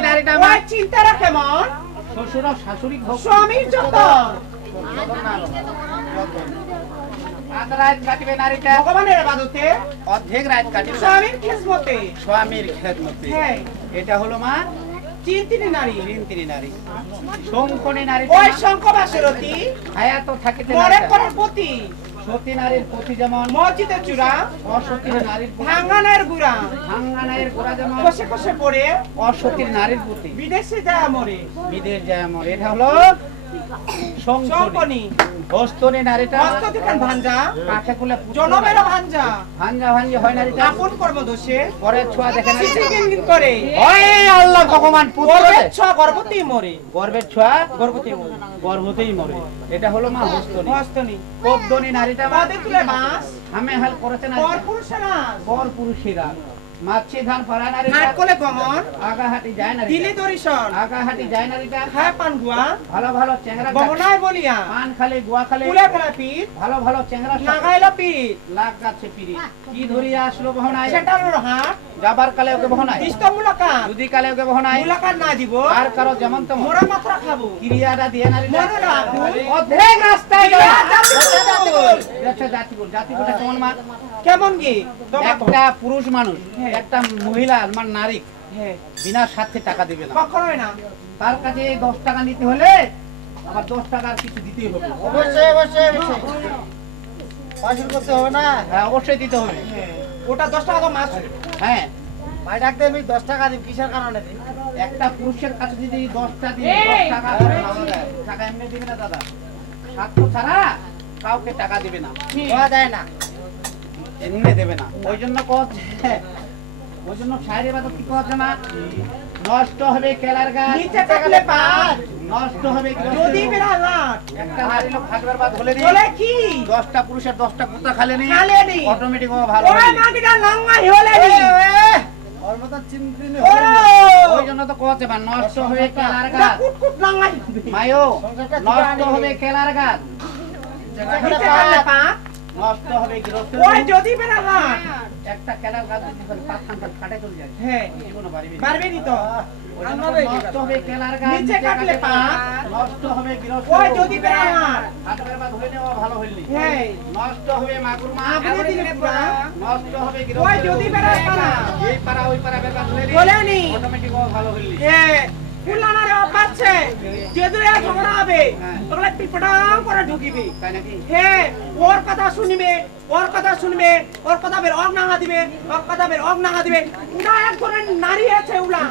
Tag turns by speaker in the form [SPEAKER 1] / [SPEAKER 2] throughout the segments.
[SPEAKER 1] নারীটা আমার শ্বশুর ও শাশুড়ি
[SPEAKER 2] স্বামীর যতন।
[SPEAKER 1] আধ রাত কাটিবে নারীটা।
[SPEAKER 2] ভগবানের বাদতে
[SPEAKER 1] অর্ধেক রাত কাটিবে
[SPEAKER 2] স্বামীর খেসমতে
[SPEAKER 1] স্বামীর খেদমতে।
[SPEAKER 2] হ্যাঁ।
[SPEAKER 1] এটা হলো মা
[SPEAKER 2] চিন্তিনি নারী।
[SPEAKER 1] তিন তিনে নারী। শঙ্কনী নারী
[SPEAKER 2] ওই শঙ্কবাসের অতি।
[SPEAKER 1] হায়াত থাকিতে
[SPEAKER 2] মরে। করার প্রতি।
[SPEAKER 1] সতী নারীর প্রতি যেমন
[SPEAKER 2] মসজিদের চূড়া
[SPEAKER 1] নারীর প্রতি
[SPEAKER 2] ভাঙ্গানের গুড়া।
[SPEAKER 1] ভাঙ্গানায়ের গোড়া যেমন
[SPEAKER 2] কষে কষে পড়ে।
[SPEAKER 1] অসতীর নারীর প্রতি
[SPEAKER 2] বিদেশে যায় মরে।
[SPEAKER 1] বিদেশ যায় মরে। এটা হলো শঙ্কনী হস্তনী নারীটা
[SPEAKER 2] ভাঞ্জা।
[SPEAKER 1] কাকে কুলে
[SPEAKER 2] জনমেরও ভাঞ্জা।
[SPEAKER 1] ভাঞ্জা ভাঞ্জি হয় নারীটা
[SPEAKER 2] আপন কর্মদোষে
[SPEAKER 1] পরের ছোঁয়া দেখে না।
[SPEAKER 2] চিঠি করে।
[SPEAKER 1] ওই আল্লাহ ভগবান পুত্র
[SPEAKER 2] গর্বের
[SPEAKER 1] দেয়।
[SPEAKER 2] ছোঁয়া গর্ভতেই মরে।
[SPEAKER 1] গর্বের ছোঁয়া
[SPEAKER 2] গর্ভতেই মরে।
[SPEAKER 1] গর্ভতেই মরে। এটা হলো মা হস্তনী
[SPEAKER 2] হস্তনি
[SPEAKER 1] পদ্মনী নারীটা মা।
[SPEAKER 2] বাঁশ।
[SPEAKER 1] হামে হাল করেছে না
[SPEAKER 2] পর পুরুষেরা
[SPEAKER 1] পর পুরুষেরা মাছি ধান পাড়া
[SPEAKER 2] হাট
[SPEAKER 1] নারীটা
[SPEAKER 2] কোলে গমন।
[SPEAKER 1] আগাহাটি যায় না
[SPEAKER 2] দিলে দরিশন।
[SPEAKER 1] আগাহাটি যায় নারীটা
[SPEAKER 2] খায় পান গুয়া
[SPEAKER 1] ভালো ভালো চেংরা
[SPEAKER 2] গমনায় বলিয়া।
[SPEAKER 1] পান খালে গুয়া খালে।
[SPEAKER 2] কুলে ফেলা পিঠ
[SPEAKER 1] ভালো ভালো চেংরা সব
[SPEAKER 2] নাগাইল
[SPEAKER 1] লাগ গাছে পিড়ি। কি ধরিয়া আসলো বহনায়
[SPEAKER 2] সেটার হাট।
[SPEAKER 1] যাবার কালে ওকে বহনায়
[SPEAKER 2] ইষ্ট মুলাকাত।
[SPEAKER 1] যদি কালে ওকে বহনায়
[SPEAKER 2] না দিব।
[SPEAKER 1] আর কারও যেমন
[SPEAKER 2] মোরা মাত্রা খাব।
[SPEAKER 1] ক্রিয়াটা দিয়ে নারী
[SPEAKER 2] মনে রাখো।
[SPEAKER 1] অর্ধেক রাস্তায় গেলে
[SPEAKER 2] জাতিকুল।
[SPEAKER 1] জাতিকুল। কেমন মা?
[SPEAKER 2] কেমন কি?
[SPEAKER 1] একটা পুরুষ মানুষ।
[SPEAKER 2] হ্যাঁ।
[SPEAKER 1] একটা মহিলা মানে নারী
[SPEAKER 2] হ্যাঁ।
[SPEAKER 1] বিনা স্বার্থে টাকা দিবে না।
[SPEAKER 2] কখনোই না।
[SPEAKER 1] তার কাছে দশ টাকা নিতে হলে আবার দশ টাকার কিছু দিতেই হবে।
[SPEAKER 3] অবশ্যই অবশ্যই অবশ্যই। বাসুর করতে হবে না।
[SPEAKER 1] হ্যাঁ অবশ্যই দিতে হবে।
[SPEAKER 2] হ্যাঁ। ওটা দশ টাকা তো মাছ
[SPEAKER 1] হ্যাঁ।
[SPEAKER 3] ভাই ডাকতে আমি দশ টাকা দিই কিসের কারণে দিই
[SPEAKER 1] একটা পুরুষের কাছে যদি দশটা দশ টাকা এমনি দিবে না দাদা। স্বার্থ ছাড়া কাউকে টাকা দিবে না।
[SPEAKER 3] না।
[SPEAKER 1] এমনি দেবে না। ওই জন্য কচ্ছে ওই জন্য বাদ কি কচ্ছে না নষ্ট হবে কেলার গাছ
[SPEAKER 2] নিচে থাকলে পাঁচ
[SPEAKER 1] নষ্ট হবে
[SPEAKER 2] যদি
[SPEAKER 1] মুখ। একটা নারী লোক খাটবার বাদ হলে নি
[SPEAKER 2] বলে কি?
[SPEAKER 1] দশটা পুরুষের দশটা কুত্তা খালে নি
[SPEAKER 2] খালে নি।
[SPEAKER 1] অটোমেটিক ও ভালো
[SPEAKER 2] ওই মাগিটা লাঙ্গাই হলে নি
[SPEAKER 3] ওর মতো চিন্তিনি
[SPEAKER 2] ও
[SPEAKER 1] ওই জন্য তো বা নষ্ট হবে কেলার গাছ। মায়ো নষ্ট হবে কেলার গাছ।
[SPEAKER 2] নিচে থাকলে পাঁচ
[SPEAKER 1] নষ্ট হবে
[SPEAKER 2] ওই যদি বেড়া হাট
[SPEAKER 1] একটা কেলার গাছ যদি ফেলে পাঁচ খান খাটে চলে যায়।
[SPEAKER 2] হ্যাঁ।
[SPEAKER 1] জীবনে
[SPEAKER 2] পারবে তো?
[SPEAKER 1] নষ্ট হবে কেলার গাছ
[SPEAKER 2] নিচে কাটলে পাঁচ
[SPEAKER 1] নষ্ট হবে গৃহস্থের
[SPEAKER 2] ওই। যদি
[SPEAKER 1] বাদ ও ভালো হইলি।
[SPEAKER 2] হ্যাঁ।
[SPEAKER 1] নষ্ট হবে মাগুর মা
[SPEAKER 2] আগুনে দিলে পুরা।
[SPEAKER 1] নষ্ট হবে
[SPEAKER 2] ওই যদি পারা
[SPEAKER 1] ওই পাড়া বেরবাদ হইলি
[SPEAKER 2] বলে
[SPEAKER 1] অটোমেটিক ভালো হইলি।
[SPEAKER 2] ফুলানারে অপাচ্ছে যেদুরে ঝগড়া হবে
[SPEAKER 1] হ্যাঁ।
[SPEAKER 2] তোমরা পিপটাং করে ঢুকিবি। হে ওর কথা শুনবে ওর কথা শুনবে ওর কথা বের অগ নাঙা দিবে ওর কথা বের অগ নাঙা দিবে। উনা এক ধরনের নারী আছে উলা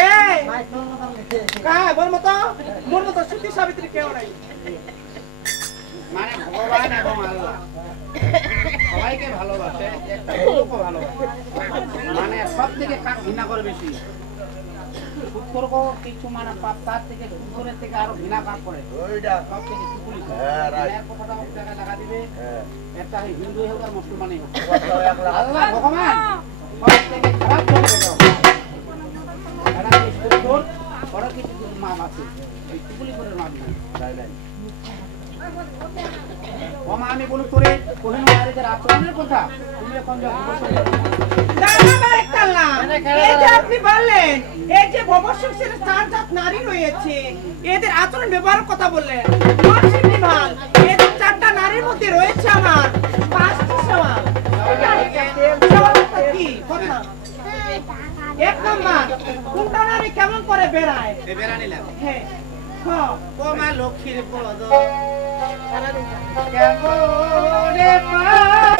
[SPEAKER 2] এ কায় বল মতো মোর মতো সতী সাবিত্রী কেউ নাই।
[SPEAKER 1] মানে ভগবান এবং আল্লাহ। সবাইকে ভালোবাসে ভালোবাসে। মানে সব থেকে কাক ঘৃণা করে বেশি। শুক্রক কিছু মানে পাপ তার থেকে শুক্রের থেকে আরও ঘৃণা কাক করে। সব থেকে চুপুরি করে। এক কথাটা হোক টাকা লাগা দিবে। একটা হিন্দু হোক আর মুসলমানই হোক। আল্লাহ ভগবান! সব থেকে খারাপ করে এটা। কি শুক্র বড় কিছু মাপ আছে? এই চুপুলি করে মাপ নাই। ওমা আমি বলুন তোরে কহিন নারীদের আচরণের কথা? তুমি এখন যা বলছো।
[SPEAKER 2] দাদা বারেক তাল্লা এই যে আপনি বললেন এই যে ভবসংসের চার জাত নারী রয়েছে এদের আচরণ ব্যবহারের কথা বললেন। ভালো এদের চারটা নারীর মধ্যে রয়েছে আমার পাঁচটি সওয়াল। কি? কথা। এক নম্বর কোনটা নারী কেমন করে বেড়ায়? হ্যাঁ। হ্যাঁ
[SPEAKER 1] লক্ষ্মীর পদ। কেমনে পা